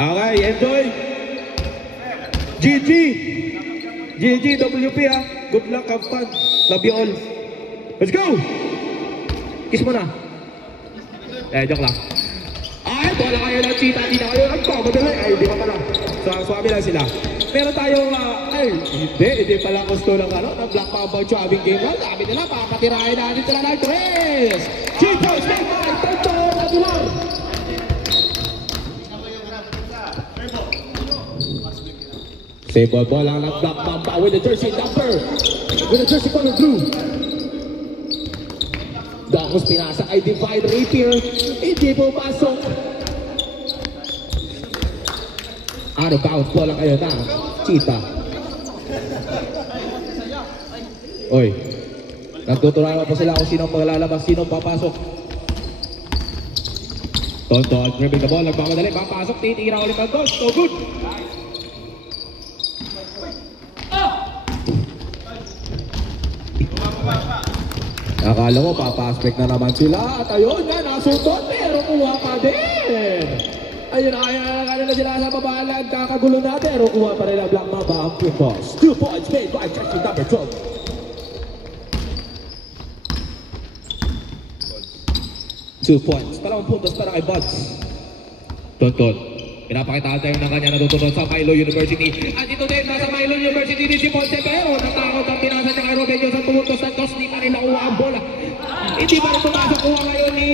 Okay, enjoy. GG. GG, WP ha. Good luck, have fun. Love you all. Let's go! Kiss mo na. Joke lang. Ay, wala kayo ng cheetah. Di na kayo nagpamadali. Ay, di pa pala. Swabe lang sila. Meron tayong, hindi pala gusto ng Black Mamba Chubbing game lang. Sabi nila, papatirahin natin sila ng 3. Cheetah, stay by. Tanto, natulang. Save ball lang ng Black Mamba with the jersey number. With the jersey color blue. Dangos pinasa ay divide rapier. Hindi po pasok. Out of bounds po lang kayo na cheetah. Oy. Nagtuturawan po sila kung sinong maglalabas, sinong papasok. Tonton, dribbling the ball, nagpapadali, papasok, titira ulit ang goal. So good. Akala mo, papaspect na naman sila. At ayun nga, nasutot, pero kuha pa din. Ayun, akala na sila sa babalan, kakagulo na, pero kuha pa rin ang Black Mamba ang pintos. 2 points made by jersey number 12. 2 points, 2 puntos para kay Buds. Tonton, pinapakita tayo ng kanya natutunod sa Milo University. At ito din, nasa Milo University din si Ponce, pero natakot ang pinasa niya kay Robelio sa tumuntos ng toss, di pa rin nakuha ang bola. Hindi pa rin pumasok kuha ngayon ni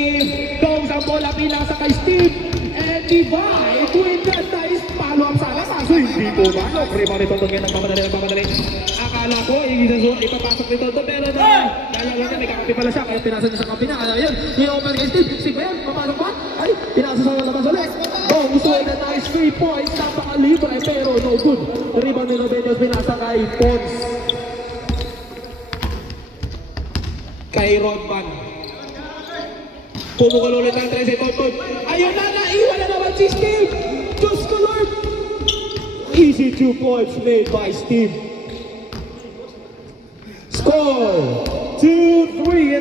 Dongs ang bola, pinasa kay Steve. And divide with that nice follow-up sana. Kaso hindi po ba? No, prima rin Tonton ngayon, nagpapadali. Akala ko, ipapasok ni Tonton, pero kaya niya, may kakapi pala siya, kaya pinasa niya sa kapi niya. Ayun, i-open kay Steve. Steve ba yan? Papasok ba? Ay, pinasa sa labas ulit. Gusto with a nice 3 points, napakalibre, pero no good. Rebound ni Robenios, pinasa kay Pons. Kay Rodman. Pumukul ulit ang 13 Tonton. Ayun na, naiwan na naman si Steve. Diyos ko Lord. Easy 2 points made by Steve. Score 2-3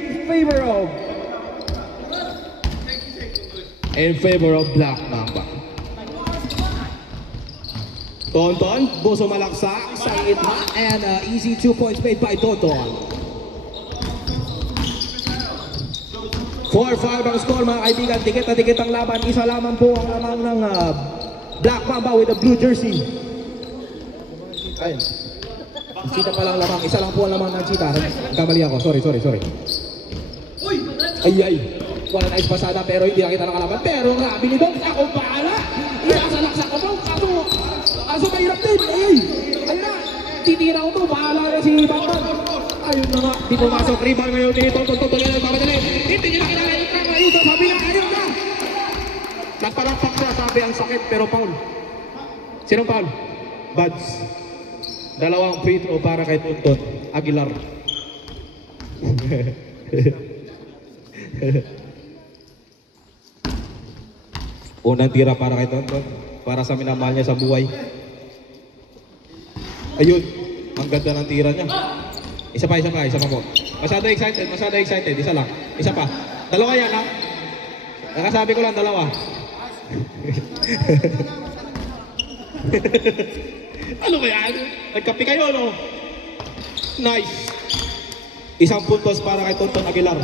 in favor of Black Mamba. Tonton, Boso Malaksa, sa itma, and easy 2 points made by Tonton. 4-5 ang score mga kaibigan, dikit na dikit ang laban, isa lamang po ang lamang ng Black Mamba with the blue jersey. Ayun. Cheetah pa lang lamang, isa lang po ang lamang ng cheetah. Kamali ako, sorry. Ay. Wala na pasada pero hindi nakita ng kalaban. Pero grabe ni Dong, ako bahala. Ilasalaksak ko po, kaso mahirap din. Ayun na, titira ko to, bahala na si Batman. Ayun na nga, di pumasok, rebound ngayon dito, tutuloy na nagpapadali. Hindi nila kilala yung kama dito, sabi na, ayun na. Nagpalakpak siya, sabi ang sakit, pero foul. Sinong foul? Buds. 2 free throw para kay Tonton Aguilar. Unang tira para kay Tonton, para sa minamahal niya sa buhay. Ayun, ang ganda ng tira niya. Isa pa po. Masyado excited, isa lang. Isa pa. 2 yan ha. Nakasabi ko lang 2. Ano ba yan? Nagkapi kayo, no? Nice. 1 puntos para kay Tonton Aguilar.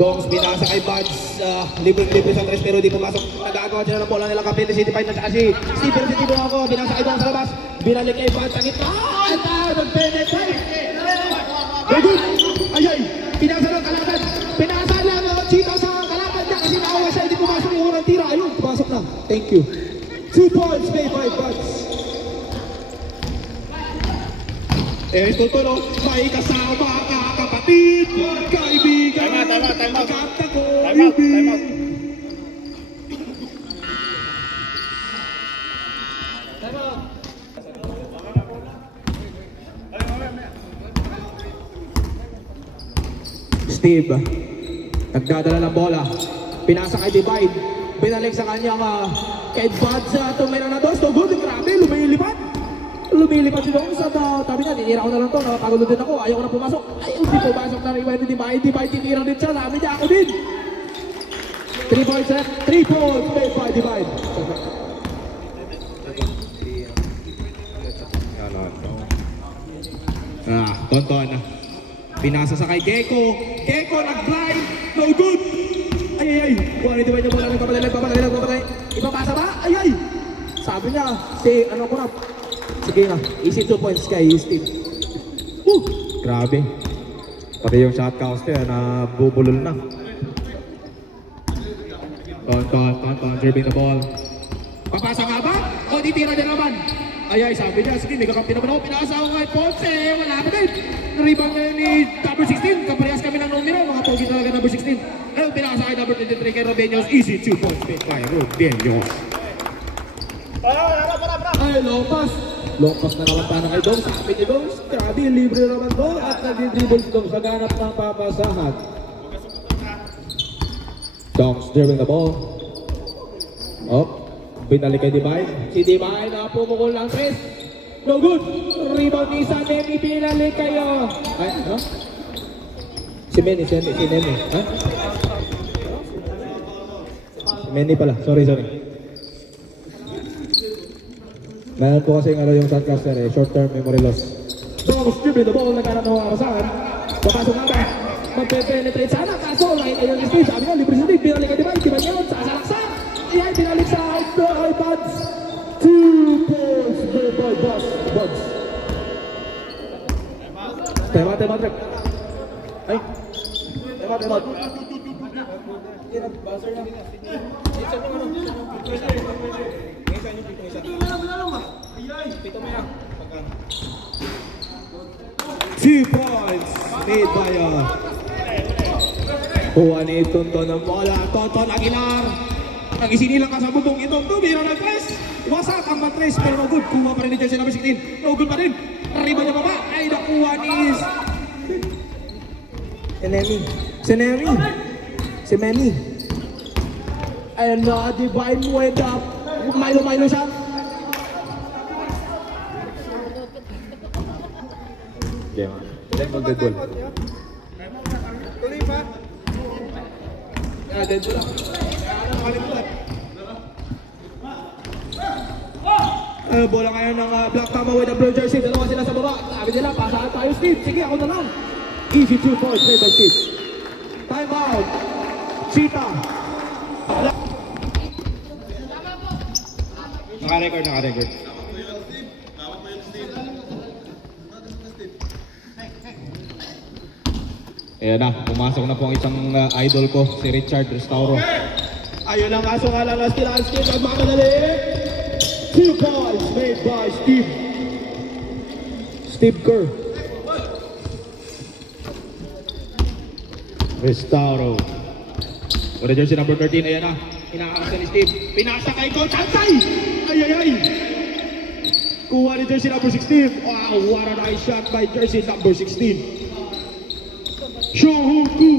Dongs binasa kay Buds, libre sa 3 pero di pumasok. Nagagawa sila ng bola nila Kapil City Fight na si Steve City ako. Binasa kay Dongs sa labas. Binalik kay Buds ang ito. Nag-penetrate. Ayay, pinasa ng kalaban. Pinasa lang cheetah sa kalaban niya kasi nakawa siya. Hindi pumasok yung unang tira. Ayun, pumasok na. Thank you. 2 points made by Buds. Ito to no, may kasama ka kapatid, kaibigan, magkatakoy. Time out. Steve, nagdadala ng bola, pinasa kay Divide, binalik sa kanyang kay Buds, tumira na doon, so good, grabe, lumilipad. lumilipad si Dong sa tabi niya, tinira ko na lang to, nakakagulo din ako, ayaw ko na pumasok. Ay, hindi pumasok na rewind ni Divine, tinira din siya, sabi niya ako din. 3 points left, 3 points made by Divine. Tonton. Pinasa sa kay Gecko. Gecko nag-blind. No good. Ay. Kuha ni Divine niya muna. Nagpapatay. Ipapasa ba? Ay. Sabi niya, ano ko na. Sige na. Easy 2 points kay Steve. Grabe. Pati yung shot counter na bubulol na. Tonton. Dribbling the ball. Papasa nga ba? O titira niya naman. Ay, sabi niya, sige, may kakampi naman ako. Pinasa ako kay Ponce. Wala pa din. Rebound na ni number 16. Kaparehas kami ng numero. Mga pogi talaga number 16. Ngayon, pinasa kay number 23 kay Robeños. Easy 2 points made by Robeños. Ay, Lopez na naman paano kay Dong. Sabi ni Dong, grabe, libre naman Dong. At nag-dribble si Dong sa ganap ng papasahan. Dong's dribbling the ball. Binalik kay Divine. Si Divine na pumukul ng 3. No good. Rebound ni Sanemi. Binalik kayo. Ay, ano? Si Manny. Ha? Si Manny pala. Sorry. Meron po kasi yung Suncaster short-term memory loss. Dong's dribbling the ball. Nagkaroon ng wakasahan. Papasok nga ba? Magpe-penetrate sana. Kaso, right ayun yung stage. Sabi nga, libre sa stage. Binalik kay Divine. Divine yun. Sasalaksak. Iyan, binalik sa high Buds. 2 points made by Buds. Tema. Ay. Tema. Buzzer na. Two points made by Juan Tonton ng bola. Tonton Aguilar. Nag-isinilang ka sa bubong itong tumira ng press. Wasak ang matres pero no good. Kuha pa rin ni jersey number 16. No good pa rin. Arriba niya baba. Ay nakuha ni Senemi. Ayun na, Divine went up. Milo siya. Okay, mag-dead ball. Tuloy pa. Dead ball lang. Bola ngayon ng Black Mamba with the blue jersey. Dalawa sila sa baba. Sabi nila, pasahan tayo Steve. Sige, ako na lang. Easy 2 points made by Steve. Time out. Cheetah. Naka-record. Ayan na, pumasok na po ang isang idol ko, si Richard Restauro. Ayun ang kaso nga lang na Stilansky. Magmamadali. 2 points made by Steve Kerr. Restauro. With the jersey number 13, ayan na. Inaakasa ni Steve. Pinasa kay Coach Ansay. Ay. Kuha ni jersey number 16. Wow, what a nice shot by jersey number 16. Shohoku.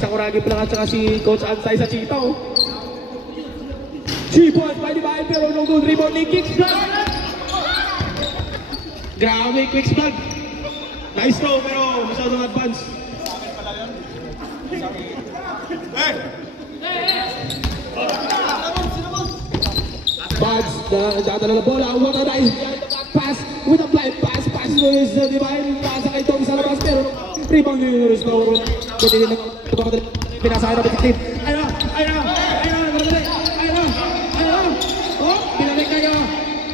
Sakuragi pala at saka si Coach Ansay sa Cheetah. 3 points by Divine pero no good. Rebound ni Kicksblad. Grabe, Kicksblad. Nice throw pero masyadong advance. Buds, dadala na bola. What a nice pass with a blind pass. Pass is Divine. Pasa kay Tom sa labas pero rebound ni Restauro. Pwede din pinasahan na bitik. Ayun na. Oh, pinalik kayo.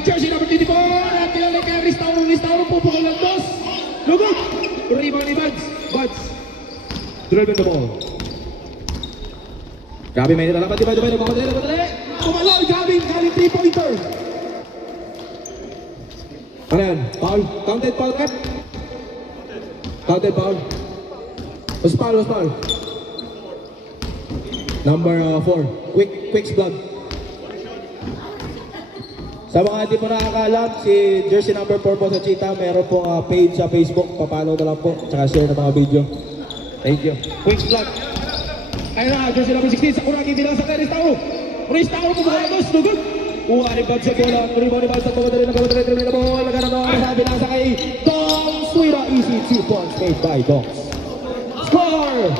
Jersey number 24. At pinalik kayo Restauro pupukol ng dos. Lugod. Rebound ni Buds. Dribbling the ball. Gabi may nilalaban. Divine. Nagmamadali. Kumalaw. Gabi 3-pointer. Ano yan? Foul? Counted foul, Rep? Counted foul? Was foul? Number 4. Quick's blood. Sa mga hindi po nakakalam, si jersey number 4 po sa Cheetah, meron po page sa Facebook. Papalo na lang po. Tsaka share ng mga video. Thank you. Quick's blood. Ayun na, jersey number 16. Sakuragi bilang sa Restauro po mga dos. No good. Uwaribag sa bola. Rebound ni Balsa. Pagmadali na bola. Nagkaroon ng masabi lang sa kay Dongs. Suira. Easy 2 points made by Dongs. Score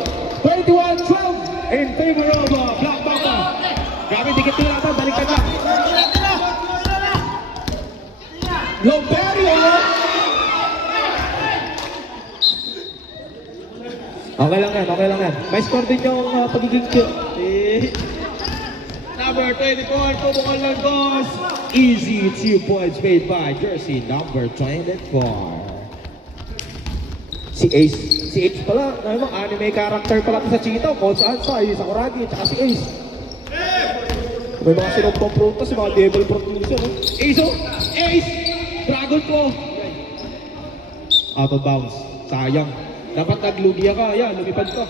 31-12 in favor of Black Mamba. Grabe, dikit nila natin. Baliktad na. Loberio. Okay lang yan. May score din yung pagiging cute. Number 24, pumukol ng Dongs. Easy 2 points made by jersey number 24. Si Ace pala, anime character pala sa Cheetah. Coach Ansay, Sakuragi, tsaka si Ace. May mga sinumpang prutas, mga devil producer. Ace! Dragon ko! Out of bounds. Sayang. Dapat naglugya ka. Yan, lumipad ka.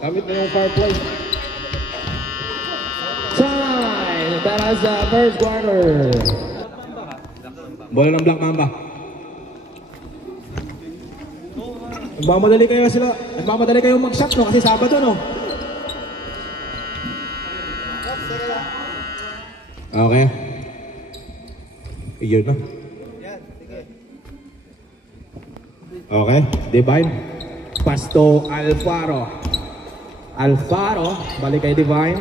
Gamit mo yung far play. Time! Para sa first quarter. Bola ng Black Mamba. Nagmamadali kayo mag-shot, no? Kasi Sabado, no? Okay. Iyon na. Okay. Divine. Pasto Alfaro. Balik kay Divine.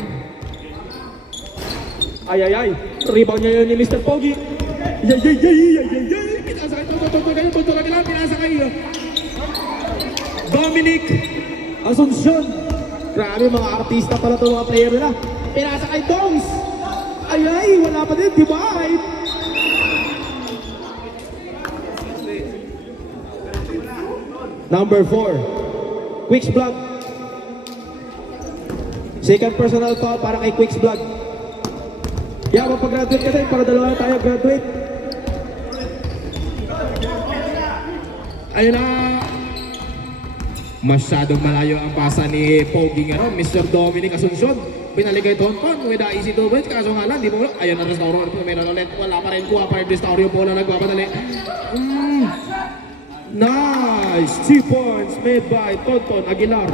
Ay. Rebound niya yun ni Mr. Pogi. Yay. Pinasa kayo. Dominic Asuncion. Grabe, mga artista pala ito, mga player nila. Pinasa kay Dongs. Ay, wala pa din, Divine. Number 4, Quicks Vlog. Second personal foul para kay Quicks Vlog. Yeah, magpag-graduate ka din para dalawa na tayo graduate. Ayun na. Masyadong malayo ang pasa ni Pogi Mr. Dominic Asuncion. Pinaligay Tonton with the easy to win. Kaso nga lang, di mo ulit. Ayun ang restaurant. Meron ulit. Wala pa rin. Kuha pa rin Restaurio. Bola nagpapadali. Nice! 2 points made by Tonton Aguilar.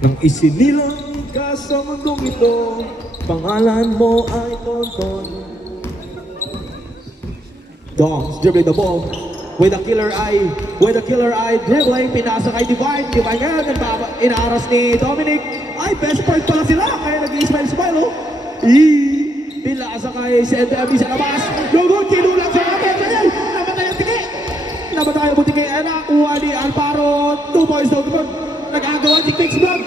Nang isinilang ka sa mundong ito, pangalan mo ay Tonton. Dongs dribbling the ball with a killer eye dribbling, pinasa kay Divine yan, inaaras ni Dominic. Ay, best part pala sila, kaya nag-i-smile, oh. Pinasa kay CNTMB sa labas. Lugod, kinulang sa kapit. Namatay ang buti kay Ena. Kuha ni Alvaro. 2 points down the board. Nag-agawa si Quicks Vlog.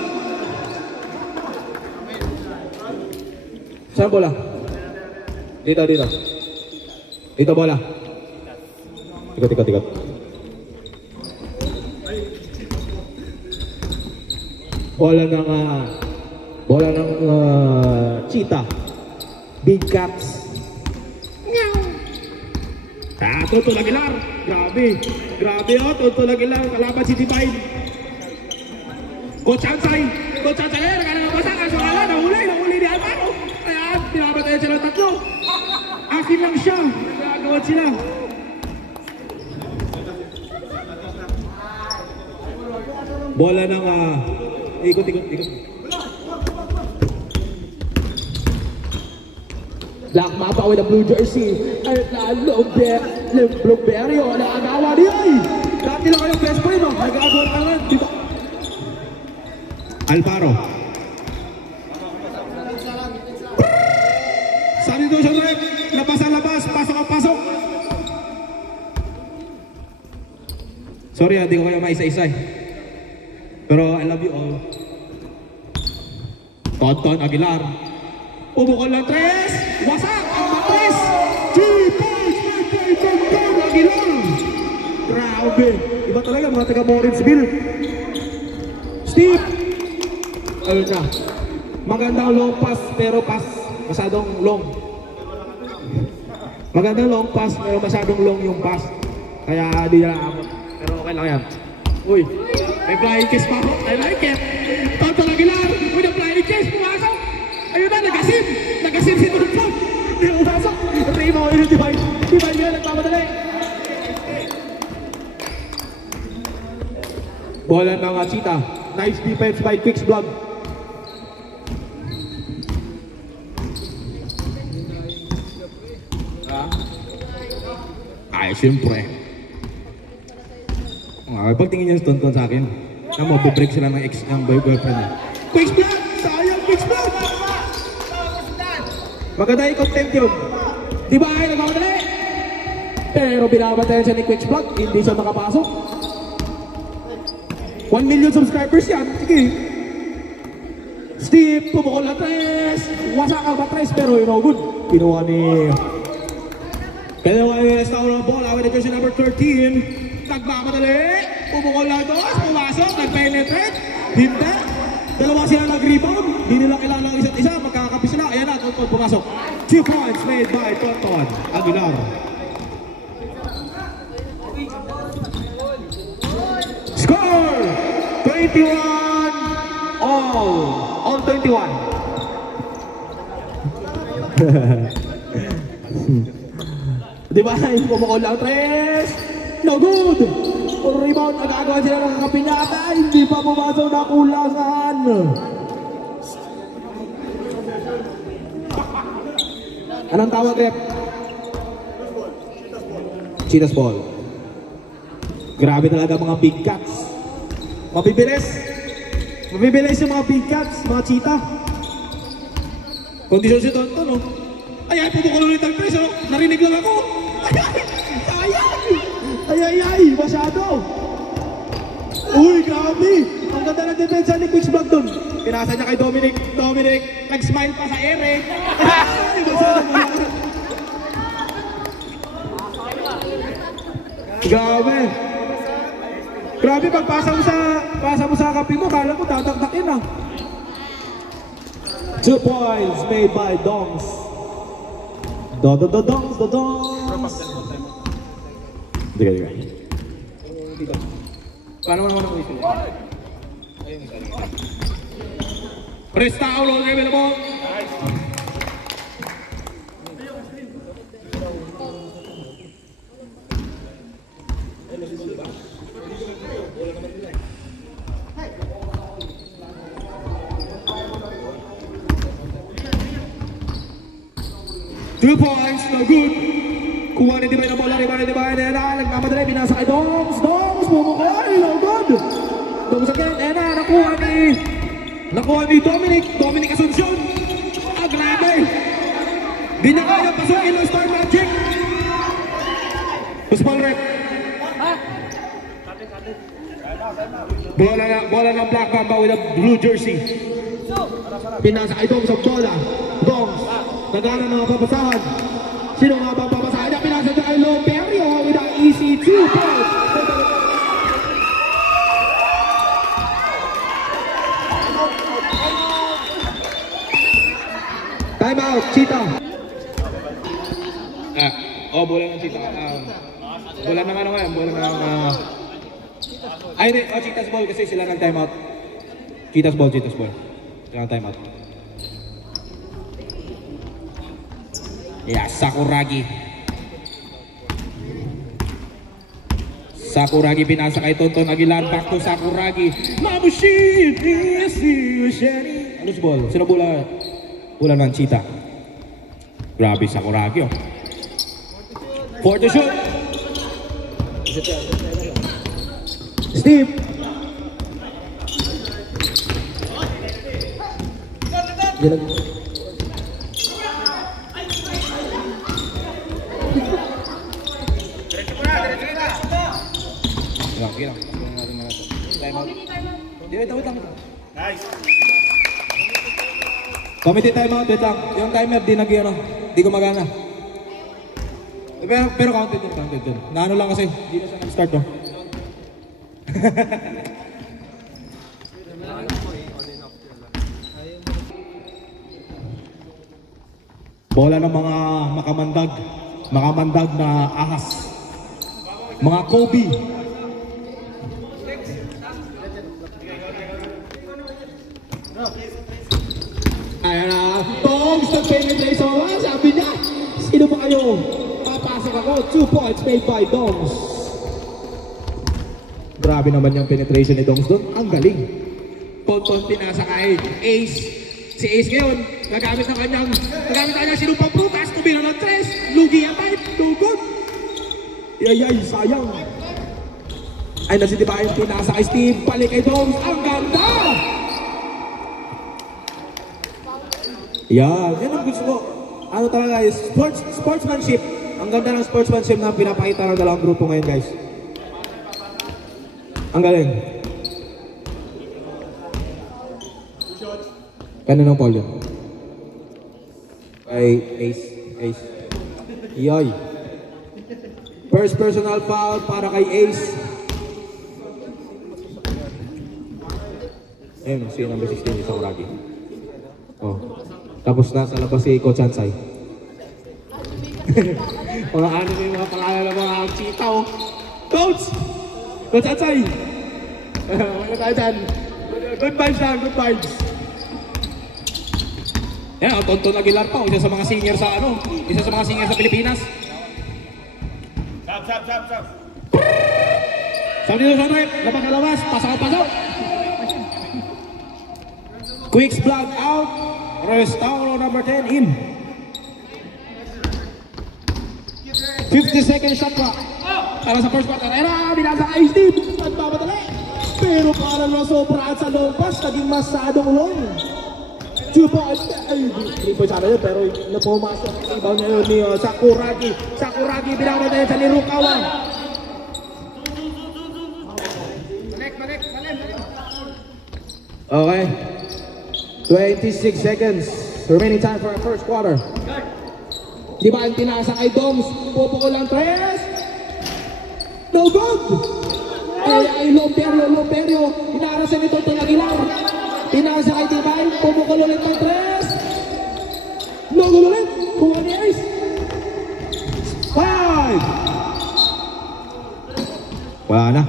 Saan bola? Dito bola. Ikot. Bola ng Cheetah. Big Cats. Tonton Aguilar. Grabe Tonton Aguilar. Kalaban si Divine. Coach Ansay. Nagkakabasa. Kaso nga lang, nahuli ni Alvaro. Ayan, pinapatayan sila tatlo. Akin lang siya. Nagkakawad sila. Bola ng ikot. Black Mamba with a blue jersey. Loberio. Nakagawa niya. Dati lang kayong best friend. Nagagawa ka lang. Diba? Alvaro. Substitution rep. Labas. Pasok. Sorry, hindi ko kayo maisa-isa. Pero I love you all. Tonton Aguilar. Pumukol ng 3. Wasak ang matres. 3 points by Tonton Aguilar. Grabe. Iba talaga mga taga Morrinsville. Steve. Ayun na. Magandang long pass pero masyadong long. Magandang long pass pero masyadong long yung pass. Kaya di na ako. Pero okay lang yan. Uy. May flying kiss pa ako. I like it. Tonton Aguilar. Uy, na flying kiss. Pumasok. Ayun na, nagasim si Tonton. Hindi na pumasok. Rebound yun, Divine yun, nagpapadali. Bola ng Cheetah. Nice defense by Quicks Vlog. Ay, siyempre. Pagtingin niya sa tonton sa akin, na mabibreak sila ng ex ng boyfriend niya. Quick block! Sayang quick block! Maganda yung content yun. Di ba ay nagmamadali? Pero binabatayan siya ni Quick Block, hindi siya makapasok. 1 million subscribers yan. Sige. Steve, pumukol na tres. Wasak ang matres pero no good. Kinuha ni... Kaya ni restaurant ball, away ni jersey number 13. Nagmamadali. Pumukol na dos. Pumasok. Nag-penetrate. Hindi. Dalawa sila nag-rebound. Hindi nila kailangan ng isa't isa. Magkakapi sila. Ayan na. Tonton pumasok. 2 points made by Tonton Aguilar. Score! 21 all 21. Di ba? Pumukol lang tres. No good! Puro rebound. Nag-agawan sila ng kapinyata. Hindi pa pumasok na kulasan. Anong tawag, Rep? Cheetah's ball. Grabe talaga mga big cats. Mabibilis. Mabibilis yung mga big cats, mga cheetah. Kondisyon si Tonton, no? Ay, pumukul ulit ang tres, oh. Narinig lang ako. Ay, masyado. Uy, grabe. Ang ganda ng depensa ni Quick Block dun. Pinasa niya kay Dominic. Dominic, nag-smile pa sa ere. Grabe. Grabe, pagpasa mo sa kape mo, kala mo tataktakin ah. 2 points made by Dongs. Dongs. Diga. Paano mo naman ako ito? Restaulo, level mo. Two points, no good. Kuha ni Dibay na bola, Dibay. Nagmamadali, binasa kay Dongs. Pumukol, no good. Dongs again, nakuha ni Dominic Asuncion. Grabe. Di na kaya pasukin ng Star Magic. Baseball rep. Bola ng Black Mamba with a blue jersey. Pinasa kay Dongs ang bola. Dongs. Nagana ng papasahan. Sino nga ba papasahan niya? Pinasa niya kay Loperio with an easy 2 points. Time out, Cheetah. Bola ng Cheetah. Bola ng ano ngayon? Bola ng... Ay, hindi. Cheetah's ball kasi sila ng time out. Cheetah's ball. Sila ng time out. Yeah, Sakuragi pinasa kay Tonton Aguilar. Back to Sakuragi. Mamushi! Ano si ball? Sino bola? Bola ng Cheetah. Grabe Sakuragi, oh. For the shoot. Steve. Sige lang. Time out. Wait lang. Nice. Committee time out, wait lang. Yung timer, di gumagana. Pero counted yun. Naano lang kasi, di na siya nag-start, no? Bola ng mga makamandag na ahas. Mga Kobe. Ayan na, Dongs nag-penetrate sa mga. Sabi niya, sino ba kayo? Papasok ako, 2 points made by Dongs. Grabe naman yung penetration ni Dongs doon. Ang galing. Tonton pinasa kay Ace. Si Ace ngayon, nagamit na kanyang sinupang prutas, tumira ng tres, lugi ang type, tugod. Ay, sayang. Ay, nasitibayan pinasa kay Steve. Balik kay Doms. Ang ganda! Yan ang gusto ko. Ano talaga guys, sportsmanship. Ang ganda ng sportsmanship na pinapakita ng dalawang grupo ngayon guys. Ang galing. Kanino ng Paul yun? Ay, Ace. Yoy. First personal foul para kay Ace. Ayun, si number 16 isang Ragi. Oh. Tapos nasa labas si Coach Ansay. Mga ano yung mga pangalan ng mga chita oh. Coach Ansay! Wala tayo dyan. Good vibes lang, good vibes. Yan, ang Tonton Aguilar pa, isa sa mga senior sa Pilipinas. Sab. Sabi dito sa right, napakalawas, pasaw. Quicks block out, Restauro number 10 in. 50-second shot clock. Para sa first quarter, binasa kay Steve, nagpapadali. Pero parang nasobraan sa long pass, naging masadong long. 2 points, ay, 3 points sana yun, pero napumasok ang rebound niya yun ni Sakuragi, binabata yun sa ni Rukawa. Balik. Okay. 26 seconds. Remaining time for our first quarter. Di ba ang tinasa kay Doms? Pupukol ang 3. No good! Ay, Lomperio. Inaarasan nito Tonton Aguilar. Tinasa kay Tibay. Pupukol ulit ang 3. No good ulit. Kuha ni Ace. 5. Wala na.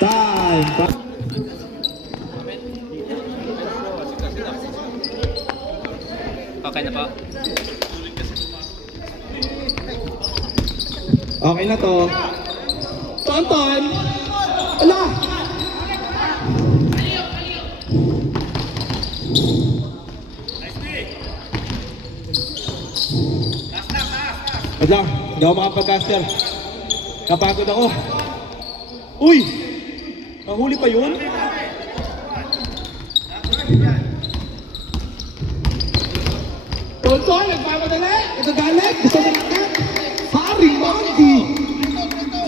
Time. Okay na po. Okay na to. Tonton! Ala! Adlang, hindi ako makapag-caster. Kapagod ako. Uy! Mahuli pa yun? Tonton, nagpapadali! Nagagalit! Gusto na lakat! Haring Monkey!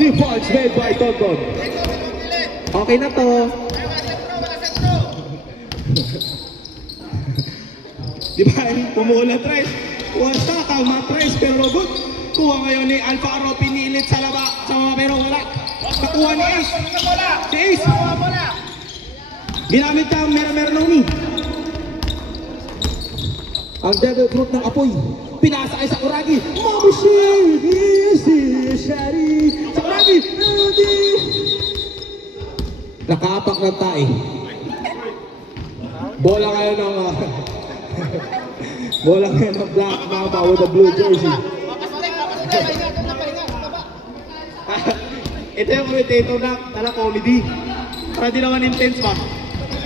3 points made by Tonton. Okay na to. Di ba? Pumuhol na tres. Wala, tama tres, pero no good. Kuha ngayon ni Alfaro, pinilit sa laba. Sa mga pero wala. Nakuha ni Ace. Si Ace. Ginamit ka ang Merononi. Ang devil fruit ng apoy. Pinasa kay Sakuragi. Mamushi! Shari! Sakuragi! Nakapak ng tae. Bola kayo ng bola kayo ng Black Mamba with a blue jersey. Ito yung commentator na comedy. Para di naman intense ba?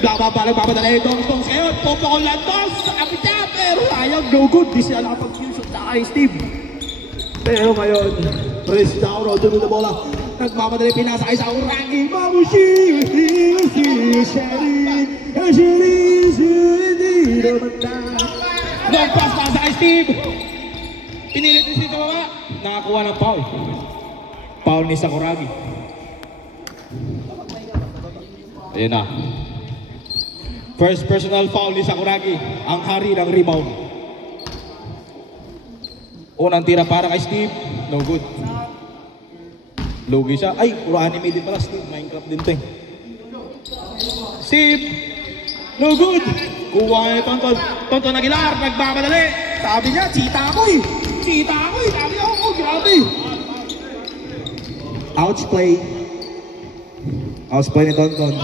Black Mamba nagpapadala yung dongs kayo. Popokol lang dongs! Kapitya! Pero sayang, no good. Di siya nakapag-shoot na kay Steve. Pero ngayon, Restauro, dun na bola. Nagmamadali, pinasa kay Sakuragi. Mamushi! Long pass pa sa kay Steve. Pinilit ni Steve sa baba. Nakakuha ng foul. Foul ni Sakuragi. Ayan na. First personal foul ni Sakuragi. Ang hari ng rebound. Unang tira para kay Steve. No good. Lugi siya. Ay, puro anime din pala Steve. Minecraft din to eh. Steve. No good. Kuha ni Tonton Aguilar. Nagbamadali. Sabi niya, cheetah ako eh. Sabi niya, oh, grabe. Ouch play ni Tonton.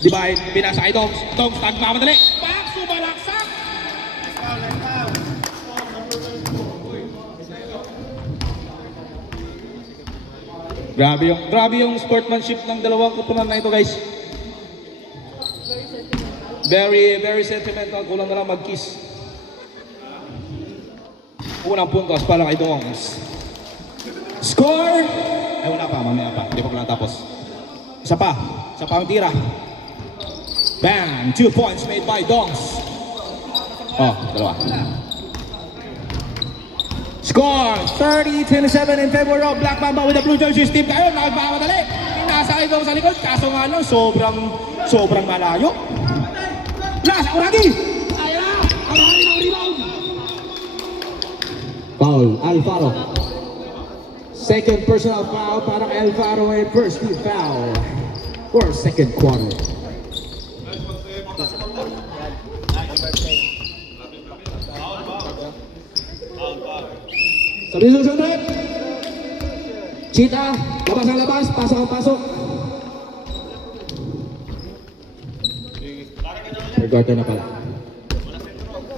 Diba, binasa kay Dogs. Dogs, nagmamadali. Pak, sumalaksak. Grabe yung sportsmanship ng dalawang kupunan na ito, guys. Very, very sentimental. Kulang na lang mag-kiss. Unang puntos para kay Dongs. Score! Ay, wala pa. Mamaya pa. Hindi pa pala tapos. Isa pa ang tira. Bang! 2 points made by Dongs. Oh, dalawa. Score! 30-27 in favor of Black Mamba with the blue jersey. Steve kayo, nagpapadali. Nasa kay Dongs sa likod. Kaso nga lang, sobrang malayo. Last, Uragi! Ayan na! Uragi ng rebound! Foul, Alfaro. Second personal foul para kay Alfaro and first team foul for second quarter. Sabi susunod. Cheetah, labas ang labas, pasok ang pasok. Regarding na pala.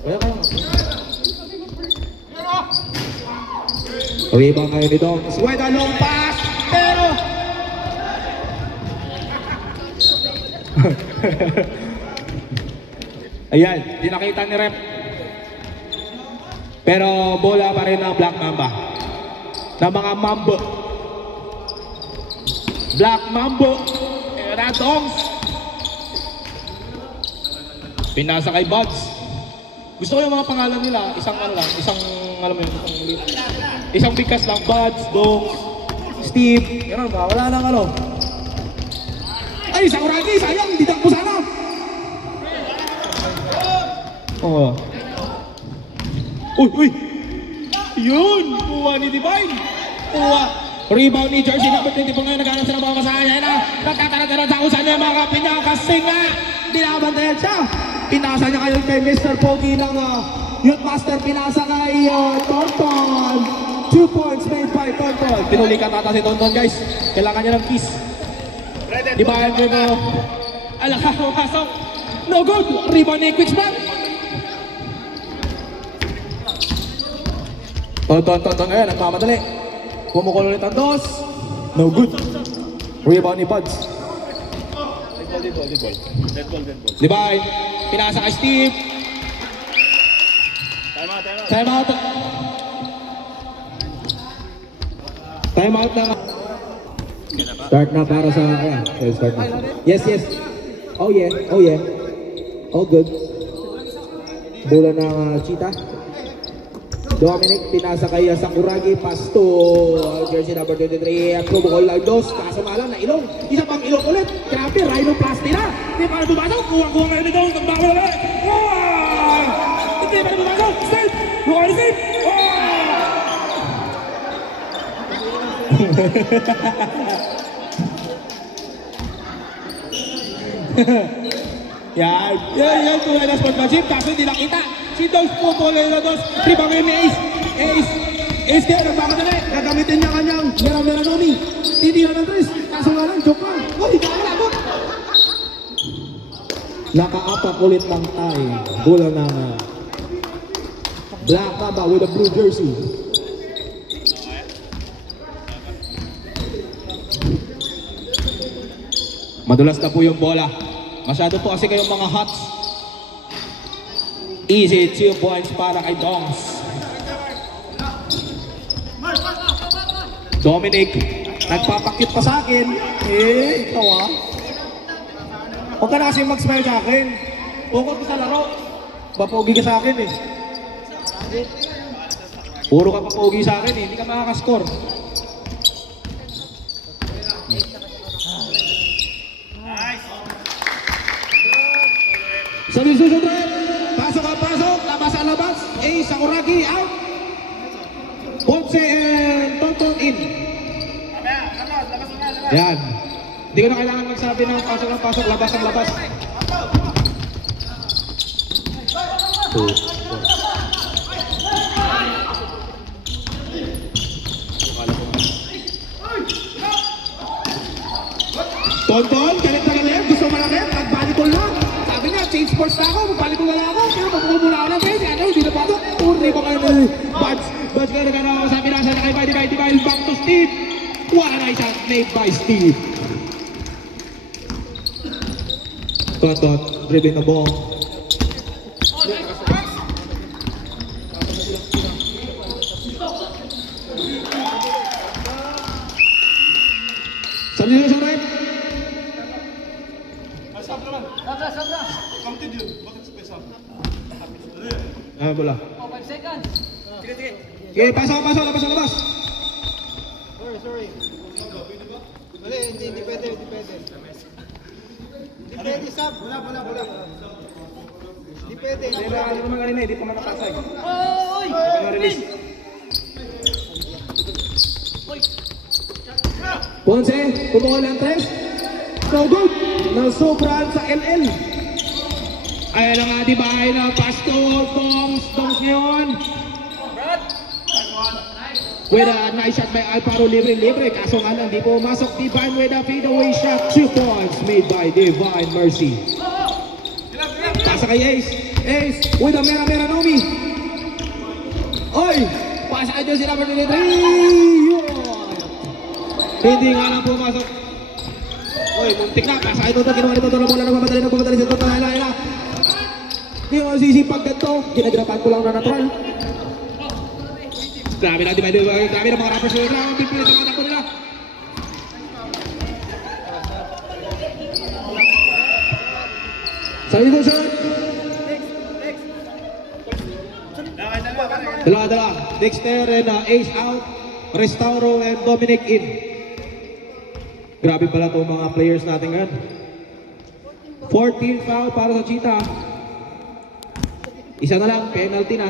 Wala ka lang. Rebound ngayon nito. Sweat a long pass, pero ayan, di nakita ni Rep. Pero bola pa rin ng Black Mamba. Ng mga Mambo. Black Mambo. Era Dongs. Pinasa kay Buds. Gusto ko yung mga pangalan nila, isang alam mo yun, isang bigkas lang, Buds, Dongs, Steve, gano'n ba? Wala nang ano. Ay, isang Uragi, sayang, hindi takpo sana. Oo. Uy! Yun! Kuha ni Divine! Kuha! Rebound ni Jersey number 20 po ngayon, naghanap sa mga masaya na nagtatanat-tanat sa usan niya mga pinakasing nga binabantayan siya. Pinasa niya kayo kay Mr. Pogi ng Youth Master, pinasa kay Tonton. 2 points made by Tonton. Pinuli ka tata si Tonton, guys. Kailangan niya ng kiss. Di ba yan mo? Alaka, pasok. No good. Rebound ni Quicksman. Tonton, ayan, nagmamadali. Pumukul ulit ang dos. No good. Rebound ni Buds. Dead ball. Divine. Pinasa kay Steve. Time out. Start na para sa start na. Yes. Oh yeah. All good. Bola ng Cheetah. Dominic, pinasa kay Sakuragi, pass to jersey number 23, ang kumukol lang dos, kaso malang na ilong, isa pang ilong ulit, grabe, rhinoplasty na, hindi pa na bumasok, kuha ngayon nito, nagbago na ulit, hindi pa na bumasok, step, buka na step, yan, tuloy na sportsmanship, kaso hindi nakita. Si Dogs po po na Dogs. Ribang may Ace kaya nagpapadali. Gagamitin niya kanyang Mera Nomi. Titira ng tres. Kaso nga lang, joke lang. Uy, kakalabot. Nakaapak ulit ng tie. Bola ng Black Mamba with a blue jersey. Madulas na po yung bola. Masyado po kasi kayong mga hots. Easy 2 points para kay Dongs. Dominic, nagpapakit pa sa akin. Ikaw huwag ka na kasi mag-smile sa akin. Bukod ka sa laro. Papogi ka sa akin Puro ka papogi sa akin hindi ka makakascore. Sabi susunod. Pasok, labas. Sakuragi out. Ponce and Tonton in. Yan. Hindi ko na kailangan magsabi ng pasok, labas ang labas. Tonton, galit na galit. Gusto malakit, nagbalikol na. Sabi nga, change sports na ako, magbalikol na ako. Pero magmumula ako na guys, hindi na pasok. Turni ko kayo ng Buds ka na sa pinasa na kay Divine. Back to Steve. What a nice shot made by Steve. Tonton, dribbling the ball. Substitution right? Ah, bola. 5 seconds. Okay, pasok, labas. Sorry. Hindi pwede. Depende, Sab. Wala. Di pwede. Ano naman kanina, hindi pa man nakasay. Oy! Release. Ponce, pumukol ng tres. So good. Nasubrahan sa LL. Ayan na nga, di ba? Ay na, pasto, dongs ngayon. With a nice shot by Alparo, libre. Kaso nga lang, di po umasok. Divine with a fadeaway shot. 2 points made by Divine Mercy. Pasa kay Ace with a mera Nomi. Oy! Pasa kay Josie number 23. Hindi nga lang pumasok. Oy, muntik na. Pasa kay Toto. Kinuha ni Toto na bola. Nagmamadali si Toto. Hala. Hindi mo sisipag ganito. Ginagrapan ko lang na natural. Grabe na mga rappers. Grabe ang pipilit ang anak ko nila. Sabi ko siya. Dala. Dexter and Ace out. Restauro and Dominic in. Grabe pala itong mga players natin ngayon. 14 foul para sa Cheetah. Isa na lang, penalty na.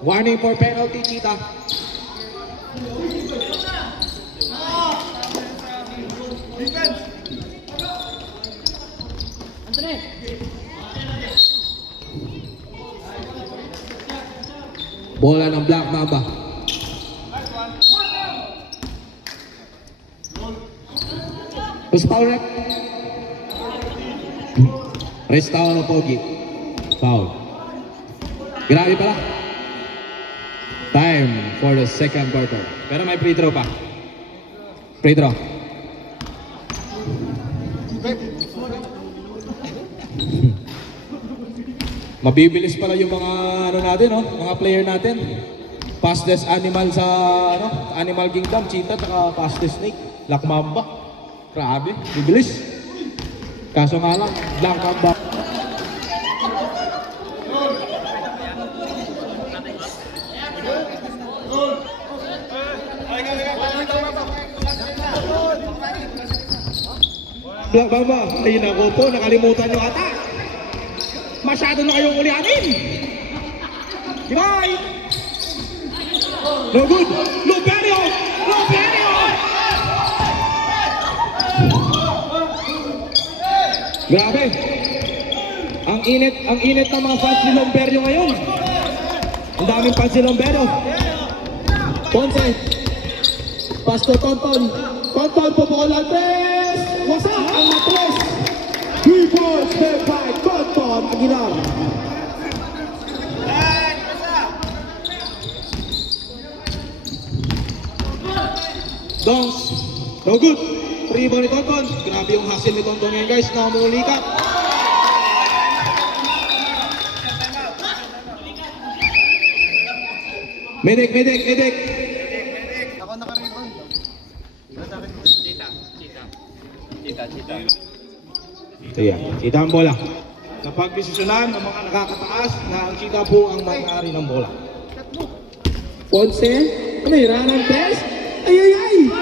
Warning for penalty, Cheetah. Bola ng Black Mamba. Who's foul rec? Restauro Pogi. Foul. Grabe pala. Time for the second quarter. Pero may free throw pa. Free throw. Mabibilis pala yung mga natin, no? Mga player natin. Fastest animal sa Animal Kingdom, Cheetah, at fastest snake, Black Mamba. Grabe, bibilis. Kaso nga lang, Black Mamba. Black Mamba, ayun ako po, nakalimutan nyo ata. Masyado na kayong ulianin. Goodbye! No good! Loperio! Grabe! Ang init ng mga fans ni Lomberio ngayon. Ang daming fans ni Lomberio. Ponce. Pasto Tonton pupukol ang tres. Wasak ang matres. 3 points made by Tonton Aguilar. Dongs. No good. Rebound ni Tonton. Grabe yung hustle ni Tonton ngayon, guys. Nakamuli ka. Medic. Ako naka-rebound. Cheetah. So yan, Cheetah ang bola. Napag-desisyonan ng mga nakakataas na ang Cheetah po ang may-ari ng bola. Ponce, kamera ng tres. Ay!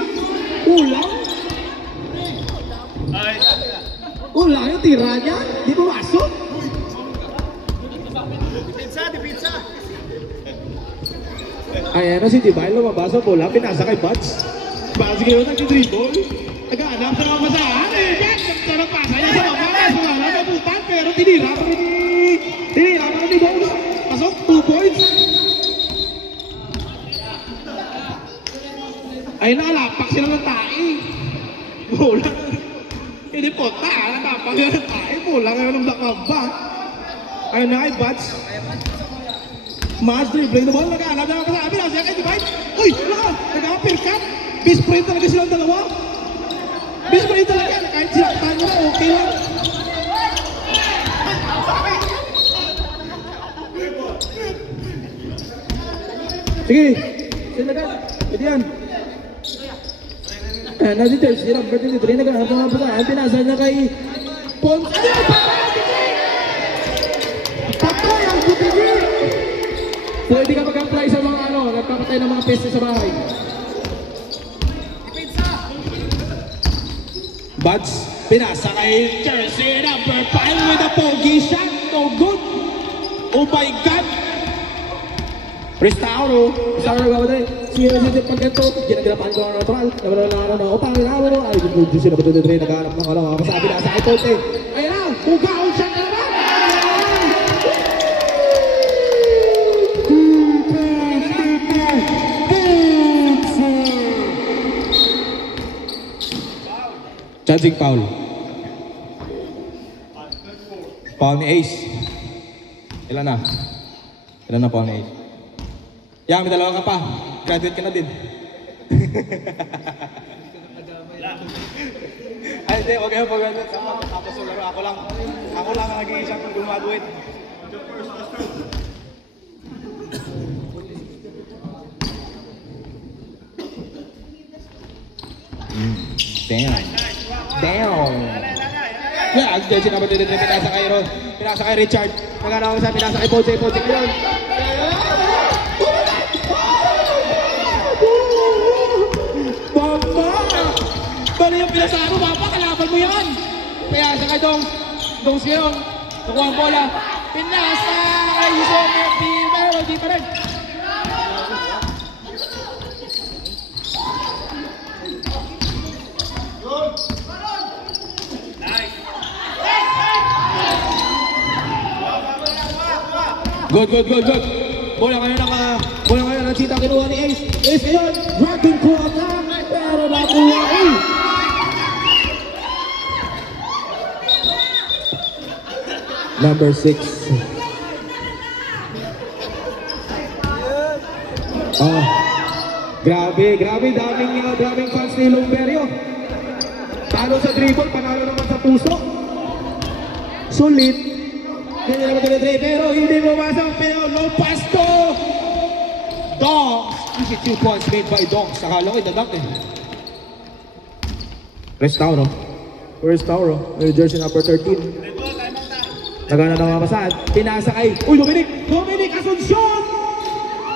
Ulang yung tira niya. Di ba masok? Depensa. Ayan na si Divine, lumabas ang bola, pinasa kay Buds. Buds ngayon nag-dribble. Nag-aanap sa mga masahan. Sarap pasa niya sa mga masahan. Nabutan, pero tinira pa rin ni Bones. Pasok, 2 points. Ay nalapak sila ng tae. Bola. Hindi po, nalapak sila ng tae. Bola ngayon ng Black Mamba. Ayun na kay Buds. Smash dribbling the ball, nag-aanap na kasabi na siya kay Divine. Uy, nag-a-uppercut. Best friend talaga silang dalawa. Mismo ito lang yan, kahit sinaktan mo na, okay lang. Sige, sinagan. Pwede yan. Nasi Charles, hirap ba dito? Rin naghanap ng mga pasahan. Pinasa niya kay Pons. Ano yung patay ang butigil! Pwede ka mag-apply sa mga nagpapatay ng mga peste sa bahay. Buds, pinasa kay jersey number 5 with a pogi shot. No good. Oh my God. Restauro nagpapatay. Siya pag ito, ginagirapan ko ng natural. Nawala na ako pang inawalo. Ay, yung juicy na patuloy rin. Naghanap ng masabi na sa kay Ponte. Ayun na, hugaw siya na naman. Chancing foul. Foul ni Ace. Ilan na? Ilan na foul ni Ace? Yan, may dalawa ka pa. Graduate ka na din. Ay, hindi. Huwag kayo pag-graduate. Tapos laro. Ako lang ang nag-iisa kung gumaduate. Damn. Yeah, jersey number 23, pinasa kay Ron. Pinasa kay Richard. Nagana ko sa pinasa kay Ponce. Ponce ko yun. Mama! Bali yung pinasa mo, Papa. Kalaban mo yan. Pinasa kay Dong Siyong. Nakuha ang bola. Pinasa kay Yusuf. Pero di pa rin. Good. Bola ngayon ng Cheetah kinuha ni Ace. Ace ngayon, Dragon Claw lang, pero nakuha Number 6. Oh, daming fans ni Lumberio. Talo sa dribble, panalo naman sa puso. Sulit. Hindi naman tuloy, pero hindi pumasok. Pero no pasto. Dongs. Easy 2 points made by Dongs. Akala ko idadunk eh. Restauro. May jersey number 13. Nagana ng mga masahan. Pinasa kay, Dominic Asuncion!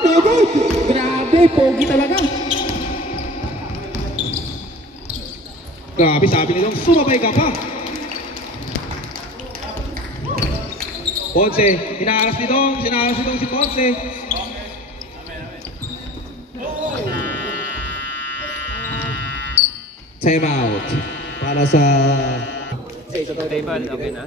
No good! Grabe, pogi talaga. Grabe, sabi nilong, sumabay ka pa. Ponce, sinaaras ni Dong si Ponce. Time out. Para sa... Table, okay na?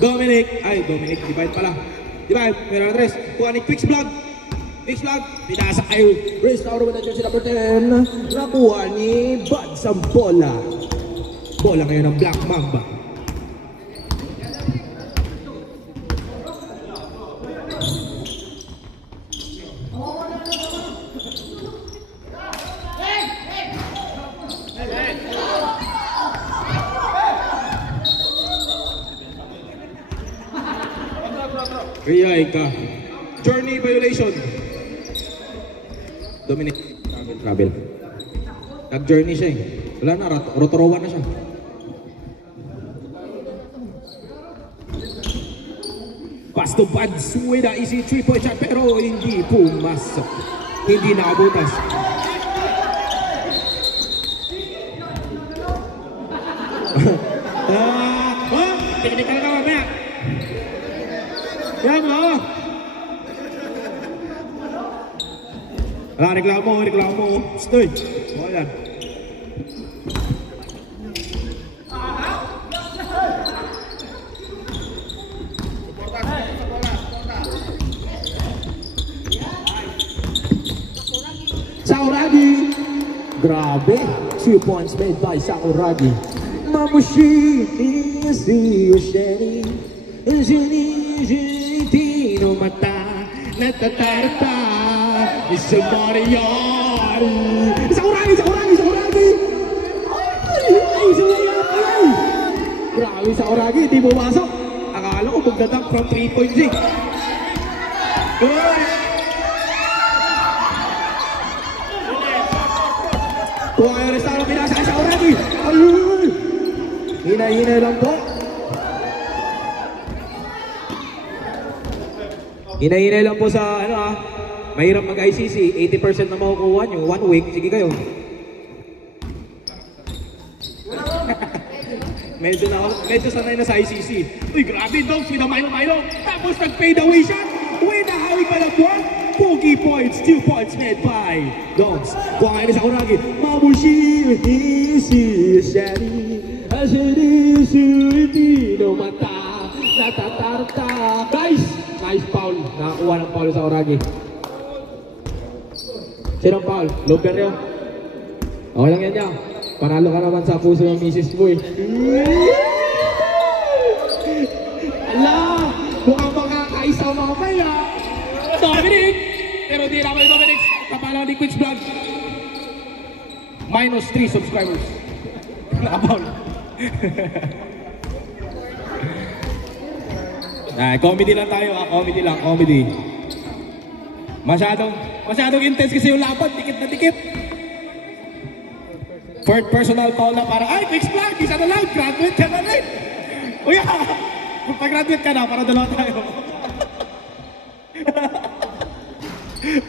Dominic, divide pala. Divide, meron Andres. Kuha ni Quicks Vlog. Pinasa kayo. Restauro with the jersey number 10. Nakuha ni Bud Sampola. Bola ngayon ng Black Mamba. Kaya ka. Journey violation. Dominic. Travel. Nag-journey siya eh. Wala na, rotorowan na siya. Pass to Buds with a easy 3-point shot pero hindi pumasok. Hindi nakabutas. Technical ka mamaya. Yan mo. Reklamo. Stoy. O yan. Sauradi. Grabe. 2 points made by Sakuragi. Mamushi si Yosheri. Di no mata natatarata. It's a Moriari. Sakuragi. Ay, grabe Sakuragi, di pumasok. Akala ko magdadak from 3 points eh. Kuha yung restaro, pinasa kay Sakuragi. Ayun! Hinay-hinay lang po. Hinay-hinay lang po sa mahirap mag-ICC. 80% na makukuha nyo. 1 week, sige kayo. Medyo sanay na sa ICC. Uy, grabe, Dogs with a Milo. Tapos nag-fade away siya. Uy, nahawig pa ng buwan. Pogi points, 2 points made by Dogs. Kuha ngayon sa Kuragi. Mamushi, si Shari. Asiri, no mata. Natatarta. Guys, nice foul. Nakakuha ng foul sa Kuragi. Sinong foul? Loperyo. Okay lang yan niya. Panalo ka naman sa puso ng misis mo eh. Ala! Mukhang makakaisa mamaya! Dominic! Pero di naman yung Dominic. Kapala ni Quits Vlog. -3 subscribers. Nakabaw. Comedy lang tayo comedy. Masyadong intense kasi yung laban. Dikit na dikit. Third personal call na para, ay, Quicks Vlog, isa na lang, graduate ka na rin. Uy, pag-graduate ka na, para dalawa tayo.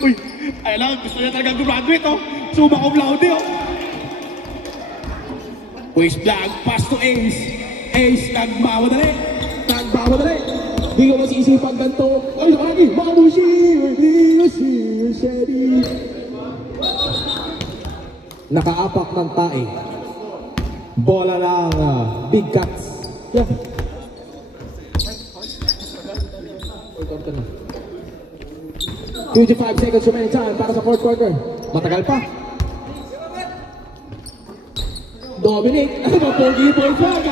Uy, ay lang, gusto niya talaga graduate, oh. Suma cum laude, oh. Quicks Vlog, pass to Ace. Ace, nagmamadali. Di ko masisipan ganito. Ay, lagi, Mamushi, Sheri. Nakaapak ng tae. Bola lang, Big Cats. Yeah. 55 seconds remaining time para sa 4th quarter. Matagal pa. Dominic, pogi boy pa.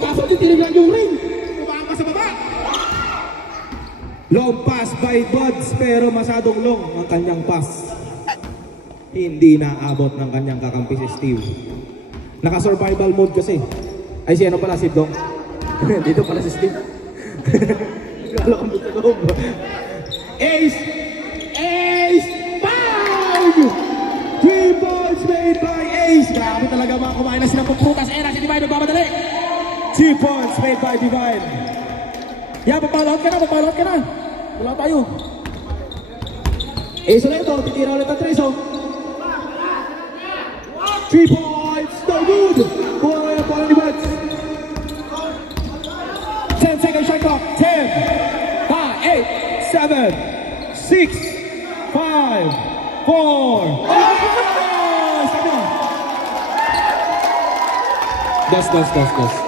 Kaso titinignan yung ring. Kumaka sa baba. Long pass by Buds, pero masadong long ang kanyang pass. Hindi naabot ng kanyang kakampi si Steve. Naka-survival mode kasi. Ay, si ano pala, si Dong. Dito pala si Steve. Kala ko dito loob. Ace! 5! 3 points made by Ace! Grabe talaga mga kumain na sila puprutas. Si Divine nagmamadali. 2 points made by Divine. Yan, papalot ka na. Wala tayo. Ace ulit ito. Titira ulit ang 3, so. 3 points, no good! Kuha na yung pala ni Buds. 10 seconds shot clock. 10, 9, 8, 7, 6, 5, 4. Oh! Dos.